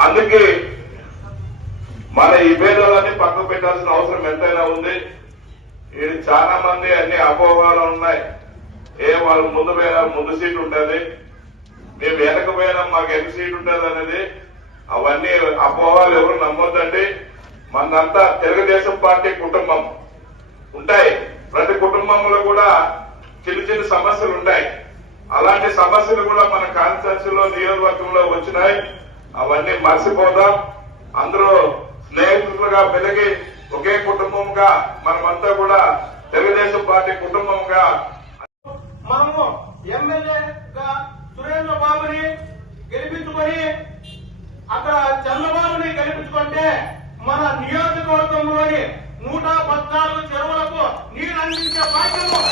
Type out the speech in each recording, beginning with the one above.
అందుకే మన ఈ భేదాలన్నీ పక్కకు పెట్టాల్సిన అవసరం ఎంతైనా ఉంది. ఇది చాలా మంది అన్ని అపోహలు ఉన్నాయి. ఏ వాళ్ళు ముందు పోయినా ముందు సీట్ ఉంటుంది. మేము వెనక పోయినా మాకు ఎన్ని సీట్ ఉంటుంది అనేది అవన్నీ అపోహలు ఎవరు నమ్మొద్దండి. మనంతా తెలుగుదేశం పార్టీ కుటుంబం. ఉంటాయి. ప్రతి కుటుంబంలో కూడా చిన్న చిన్న సమస్యలు ఉంటాయి. అలాంటి సమస్యలు కూడా మన కాన్స్టిట్యూన్సీలో నియోజకవర్గంలో వచ్చినాయి. అవన్నీ మర్చిపోదాం. అందరూ స్నేహితులుగా పెరిగి ఒకే కుటుంబంగా మనమంతా కూడా తెలుగుదేశం పార్టీ కుటుంబంగా మనము ఎమ్మెల్యేగా సురేంద్ర బాబుని గెలిపించుకొని అక్కడ చంద్రబాబుని గెలిపించుకుంటే మన నియోజకవర్గంలోని నూట పద్నాలుగు చెరువులకు నీరు అందించే బాధ్యత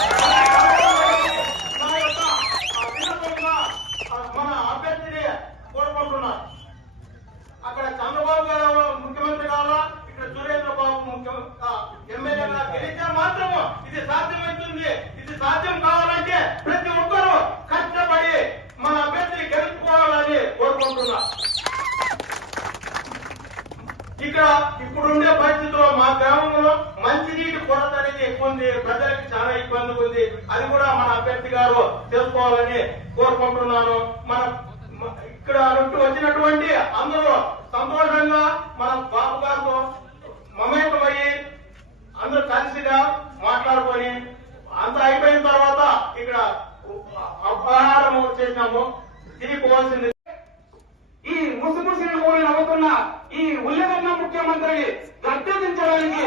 ఇక్కడ ఇప్పుడుండే పరిస్థితుల్లో మా గ్రామంలో మంచినీటి కొరత అనేది ఎక్కువ ఉంది ప్రజలకు చాలా ఇబ్బంది ఉంది. అది కూడా మన అభ్యర్థి గారు తెలుసుకోవాలని కోరుకుంటున్నాను. మన ఇక్కడ నుండి వచ్చినటువంటి అందరూ సంతోషంగా మన బాబు గారితో మమేకమయ్యి అందరూ కలిసిగా మాట్లాడుకొని అంత అయిపోయిన తర్వాత ఇక్కడ అపహారం చేసినాము. తిరిగిపోవాల్సింది ఈ ముసిముసి నవ్వుతున్న ఈ ఉల్లివన్న ముఖ్యమంత్రిని గద్దెదించడానికి